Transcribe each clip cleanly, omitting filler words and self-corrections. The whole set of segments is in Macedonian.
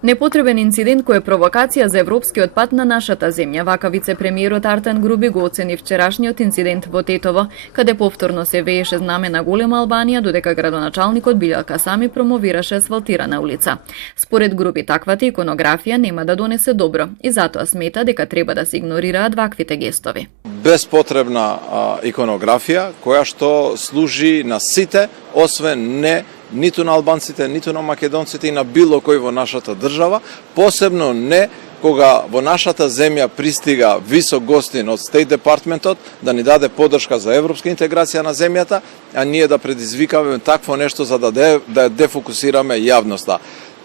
Непотребен инцидент кој е провокација за европскиот пат на нашата земја, вака вице-премиерот Артан Груби го оцени вчерашниот инцидент во Тетово, каде повторно се вееше знаме на голема Албанија, додека градоначалникот Билјалка Сами промовираше асфалтирана улица. Според Груби, таквата иконографија нема да донесе добро и затоа смета дека треба да се игнорираат ваквите гестови. Беспотребна иконографија која што служи на сите, освен не ниту на албанците, ниту на македонците и на било кој во нашата држава, посебно не кога во нашата земја пристига висок гостин од State Departmentот да ни даде поддршка за европска интеграција на земјата, а ние да предизвикаме такво нешто за да дефокусираме јавноста.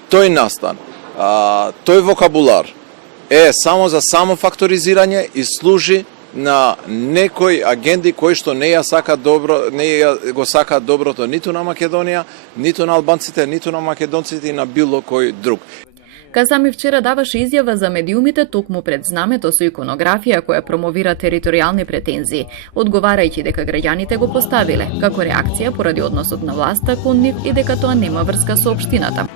Тој настан, тој вокабулар е само за самофакторизирање и служи на некои агенди кои што не го сакаат доброто ниту на Македонија, ниту на албанците, ниту на македонците и на било кој друг. Касами вчера даваше изјава за медиумите токму пред знамето со иконографија која промовира територијални претензии, одговарајќи дека граѓаните го поставиле како реакција поради односот на власта кон нив и дека тоа нема врска со општината.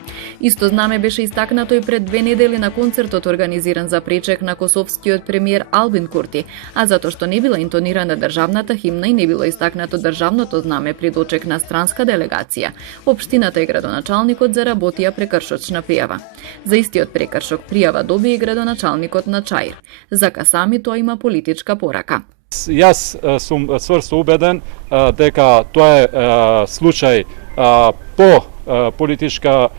Исто знаме беше истакнато и пред 2 недели на концертот организиран за пречек на косовскиот премиер Албин Курти, а затоа што не била интонирана државната химна и не било истакнато државното знаме при дочек на странска делегација, општината и градоначалникот заработија прекршочна пријава. За истиот прекршок пријава доби и градоначалникот на Чаир. За Касами тоа има политичка порака. Јас сум цврсто убеден дека тоа е случај по политичка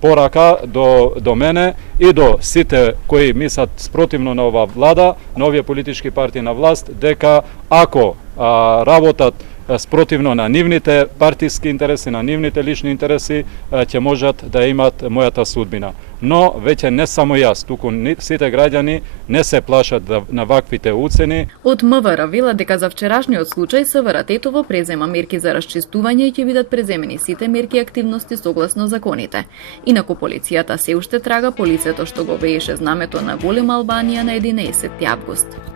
порака до мене и до сите кои мислат спротивно на ова влада, на овие политички партии на власт, дека ако работат спротивно на нивните партиски интереси, на нивните лични интереси, ќе можат да имат мојата судбина. Но веќе не само јас, туку сите граѓани не се плашат на ваквите уцени. Од МВР вела дека за вчерашниот случај СВР Тетово презема мерки за расчистување и ќе бидат преземени сите мерки и активности согласно законите. Инаку полицијата се уште трага по лицето што го вееше знамето на голема Албанија на 11 август.